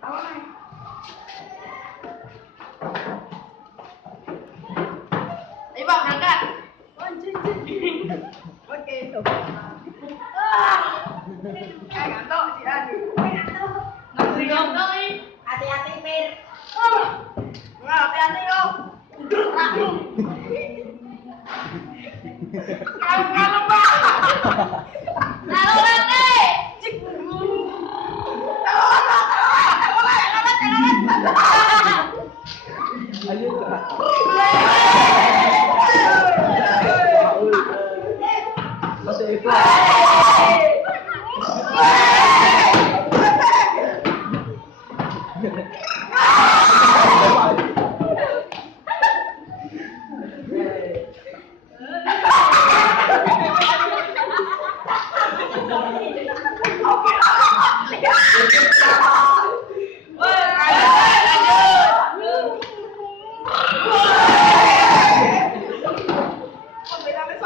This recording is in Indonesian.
Ayo bang, berangkat. Oke, coba. Ngantuk sih, aduh. Ngantuk nih. Hati-hati, Pir. Hati-hati yo. Aku. Kalau Pak. Lalu nanti. Sampai sampai